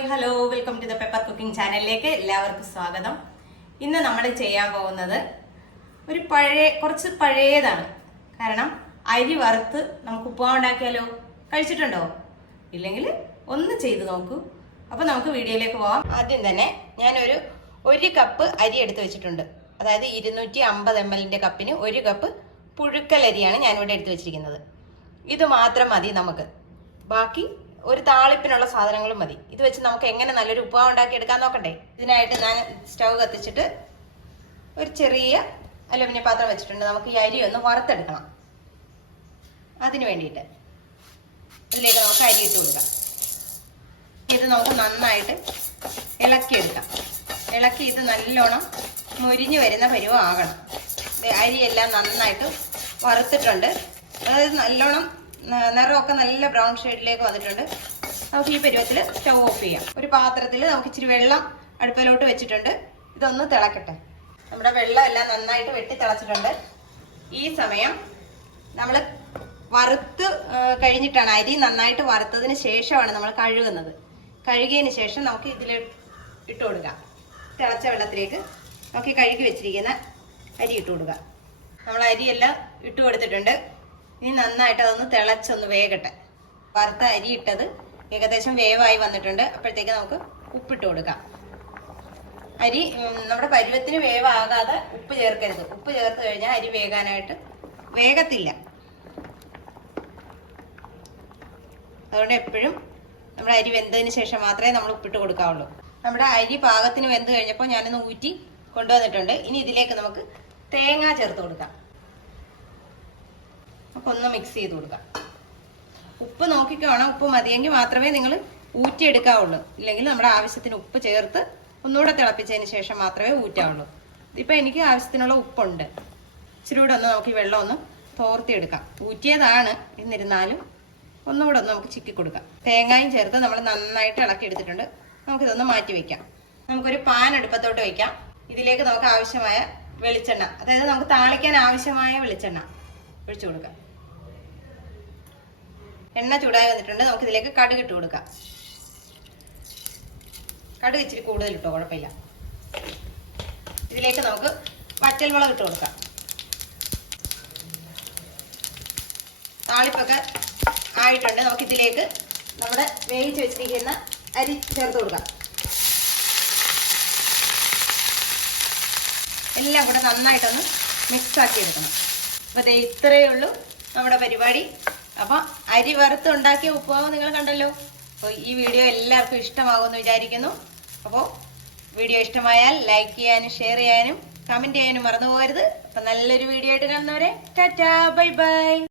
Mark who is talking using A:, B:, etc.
A: Hi hello welcome to the pepper cooking ചാനലിലേക്ക് എല്ലാവർക്കും സ്വാഗതം. ഇന്ന് നമ്മൾ ചെയ്യാൻ പോകുന്നത് ഒരു പഴയ കുറച്ച് പഴയതാണ്. കാരണം അരി വറുത്ത് നമുക്ക് ഉപ്പുമാവ് ഉണ്ടാക്കിയാലോ കഴിച്ചിട്ടുണ്ടോ? ഇല്ലെങ്കിൽ ഒന്ന് ചെയ്ത് നോക്കൂ. അപ്പോൾ നമുക്ക് വീഡിയോയിലേക്ക് പോവാം. ആദ്യം തന്നെ ഞാനൊരു ഒരു കപ്പ് അരി എടുത്ത് വെച്ചിട്ടുണ്ട്. അതായത് ഇരുന്നൂറ്റി അമ്പത് എം എല്ലിന്റെ കപ്പിന് ഒരു കപ്പ് പുഴുക്കലരിയാണ് ഞാനിവിടെ എടുത്ത് വെച്ചിരിക്കുന്നത്. ഇത് മാത്രം മതി നമുക്ക്. ബാക്കി ഒരു താളിപ്പിനുള്ള സാധനങ്ങളും മതി. ഇത് വെച്ച് നമുക്ക് എങ്ങനെ നല്ലൊരു ഉപ്പുമാവ് ഉണ്ടാക്കി എടുക്കാൻ നോക്കണ്ടേ? ഇതിനായിട്ട് ഞാൻ സ്റ്റൗ കത്തിച്ചിട്ട് ഒരു ചെറിയ അലുമിനിയം പാത്രം വെച്ചിട്ടുണ്ട്. നമുക്ക് ഈ അരി ഒന്ന് വറുത്തെടുക്കണം. അതിന് വേണ്ടിയിട്ട് ഇതിലേക്ക് നമുക്ക് അരി ഇട്ട് കൊടുക്കാം. ഇത് നമുക്ക് നന്നായിട്ട് ഇളക്കിയെടുക്കാം. ഇളക്കി ഇത് നല്ലോണം മുരിഞ്ഞു വരുന്ന പരുവം ആകണം. അരിയെല്ലാം നന്നായിട്ട് വറുത്തിട്ടുണ്ട്. അതായത് നല്ലോണം നിറമൊക്കെ നല്ല ബ്രൗൺ ഷെയ്ഡിലേക്ക് വന്നിട്ടുണ്ട്. നമുക്ക് ഈ പരുവത്തിൽ സ്റ്റൗ ഓഫ് ചെയ്യാം. ഒരു പാത്രത്തിൽ നമുക്ക് ഇച്ചിരി വെള്ളം അടുപ്പിലോട്ട് വെച്ചിട്ടുണ്ട്. ഇതൊന്ന് തിളക്കട്ടെ. നമ്മുടെ വെള്ളം എല്ലാം നന്നായിട്ട് വെട്ടി തിളച്ചിട്ടുണ്ട്. ഈ സമയം നമ്മൾ വറുത്ത് കഴിഞ്ഞിട്ടാണ് അരി നന്നായിട്ട് വറുത്തതിന് ശേഷമാണ് നമ്മൾ കഴുകുന്നത്. കഴുകിയതിന് ശേഷം നമുക്ക് ഇതിൽ ഇട്ട് കൊടുക്കാം. തിളച്ച വെള്ളത്തിലേക്ക് നമുക്ക് കഴുകി വെച്ചിരിക്കുന്ന അരി ഇട്ട് കൊടുക്കാം. നമ്മൾ അരിയെല്ലാം ഇട്ട് കൊടുത്തിട്ടുണ്ട്. ഇനി നന്നായിട്ട് അതൊന്ന് തിളച്ചൊന്ന് വേകട്ടെ. വറുത്ത അരി ഇട്ടത് ഏകദേശം വേവായി വന്നിട്ടുണ്ട്. അപ്പോഴത്തേക്ക് നമുക്ക് ഉപ്പിട്ട് കൊടുക്കാം. അരി നമ്മുടെ പരുവത്തിന് വേവാകാതെ ഉപ്പ് ചേർക്കരുത്. ഉപ്പ് ചേർത്ത് കഴിഞ്ഞാൽ അരി വേകാനായിട്ട് വേഗത്തില്ല അതുകൊണ്ട് എപ്പോഴും നമ്മുടെ അരി വെന്തതിന് ശേഷം മാത്രമേ നമ്മൾ ഉപ്പിട്ട് കൊടുക്കാവുള്ളൂ. നമ്മുടെ അരി പാകത്തിന് വെന്ത് കഴിഞ്ഞപ്പോൾ ഞാനൊന്ന് ഊറ്റി കൊണ്ടുവന്നിട്ടുണ്ട്. ഇനി ഇതിലേക്ക് നമുക്ക് തേങ്ങ ചേർത്ത് കൊടുക്കാം. അപ്പോൾ ഒന്ന് മിക്സ് ചെയ്ത് കൊടുക്കാം. ഉപ്പ് നോക്കിക്കോണം. ഉപ്പ് മതിയെങ്കിൽ മാത്രമേ നിങ്ങൾ ഊറ്റിയെടുക്കാവുള്ളൂ. ഇല്ലെങ്കിൽ നമ്മുടെ ആവശ്യത്തിന് ഉപ്പ് ചേർത്ത് ഒന്നുകൂടെ തിളപ്പിച്ചതിന് ശേഷം മാത്രമേ ഊറ്റാവുള്ളൂ. ഇതിപ്പോൾ എനിക്ക് ആവശ്യത്തിനുള്ള ഉപ്പുണ്ട്. ഇച്ചിരി കൂടെ ഒന്ന് നോക്കി വെള്ളം ഒന്ന് തോർത്തിയെടുക്കാം. ഊറ്റിയതാണ് എന്നിരുന്നാലും ഒന്നുകൂടെ ഒന്ന് നമുക്ക് ചിക്കി കൊടുക്കാം. തേങ്ങയും ചേർത്ത് നമ്മൾ നന്നായിട്ട് ഇളക്കി എടുത്തിട്ടുണ്ട്. നമുക്കിതൊന്ന് മാറ്റി വെക്കാം. നമുക്കൊരു പാൻ അടുപ്പത്തോട്ട് വെക്കാം. ഇതിലേക്ക് നമുക്ക് ആവശ്യമായ വെളിച്ചെണ്ണ. അതായത് നമുക്ക് താളിക്കാൻ ആവശ്യമായ വെളിച്ചെണ്ണ. ഒഴിച്ചു കൊടുക്കാം. എണ്ണ ചൂടായി വന്നിട്ടുണ്ട്. നമുക്ക് ഇതിലേക്ക് കടുക് ഇട്ട് കൊടുക്കാം. കടുക് ഇച്ചിരി കൂടുതൽ ഇട്ടോ കുഴപ്പമില്ല. ഇതിലേക്ക് നമുക്ക് വറ്റൽമുളക് ഇട്ട് കൊടുക്കാം. താളിപ്പൊക്കെ ആയിട്ടുണ്ട്. നമുക്ക് ഇതിലേക്ക് നമ്മുടെ വേവിച്ച് വെച്ചിരിക്കുന്ന അരി ചേർത്ത് കൊടുക്കാം. എല്ലാം കൂടെ നന്നായിട്ടൊന്ന് മിക്സ് ആക്കി എടുക്കണം. അപ്പോൾ ദേ ഇത്രയേ ഉള്ളൂ നമ്മുടെ പരിപാടി. അപ്പം അരി വറുത്ത് ഉണ്ടാക്കിയ ഉപ്പുമാവ് നിങ്ങൾ കണ്ടല്ലോ. അപ്പോൾ ഈ വീഡിയോ എല്ലാവർക്കും ഇഷ്ടമാകുമെന്ന് വിചാരിക്കുന്നു. അപ്പോൾ വീഡിയോ ഇഷ്ടമായാൽ ലൈക്ക് ചെയ്യാനും ഷെയർ ചെയ്യാനും കമന്റ് ചെയ്യാനും മറന്നു പോകരുത്. അപ്പം നല്ലൊരു വീഡിയോ ആയിട്ട് കാണുന്നവരെ ടാറ്റാ ബൈ ബൈ.